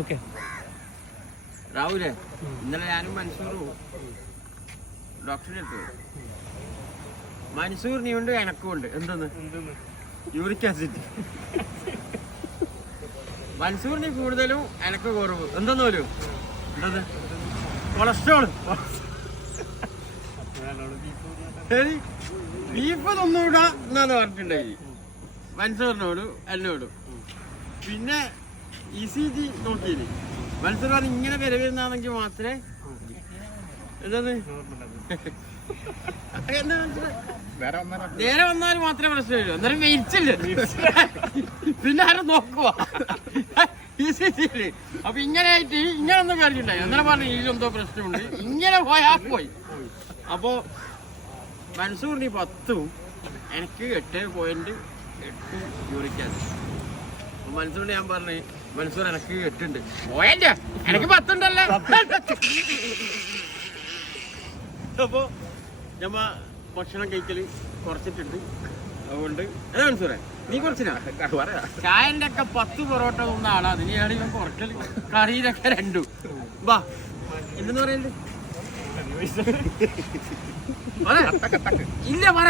Okay. രാഹുലേ, ഇന്നലെ ഞാനും മൻസൂറും ഡോക്ടറിന്റെ അടുത്ത് പോയി. മൻസൂറിനെ ഉണ്ട്, എനക്കും ഉണ്ട്. എന്തെന്ന്? Uric acid. മൻസൂറിന് കൂടുതലും എനക്ക് കുറവ്. എന്തെന്ന് പോലും എന്തത്? കൊളസ്ട്രോൾ. ശരി, ബീഫ് തിന്നൂടാ എന്നാണ് പറഞ്ഞിട്ടുണ്ടായി മൻസൂറിനോട് എന്നോടും. പിന്നെ ECG നോക്കിയില്ലേ, മൻസൂർ പറഞ്ഞ് ഇങ്ങനെ വരുന്നാണെങ്കിൽ മാത്രമേ എന്തത് നേരെ വന്നാൽ മാത്രമേ പ്രശ്നമില്ല. അന്നേരം വെയിറ്റില്ല, പിന്നെ ആരും നോക്കുവാ ECG. അപ്പൊ ഇങ്ങനെ ആയിട്ട് ഇങ്ങനെ ഒന്നും കാര്യമുണ്ടായി. അന്നേരം പറഞ്ഞു ഇതിലെന്തോ പ്രശ്നമുണ്ട്, ഇങ്ങനെ പോയാ പോയി. അപ്പോ മൻസൂറിന് 10ഉം എനിക്ക് 8.8 യൂറിക് ആസിഡ്. അപ്പൊ മൻസൂറിന് ഞാൻ പറഞ്ഞു, മൻസൂർ എനക്ക് 8 ഉണ്ട്. പോയല്ലേ, എനിക്ക് 10 ഉണ്ടല്ലേ. അപ്പൊ ഞമ്മ ഭക്ഷണം കഴിക്കല് കുറച്ചിട്ടുണ്ട്. അതുകൊണ്ട് അതെ മൻസൂറെ, നീ കുറച്ചിനാ ചായന്റെ ഒക്കെ 10 പൊറോട്ട തിന്ന ആളാ. അതിനെയാണ് ഇവൻ കുറക്കല്. കറിയിലൊക്കെ 2. വാ, എന്തെന്ന് പറയണ്ട്? ഇല്ല പറ.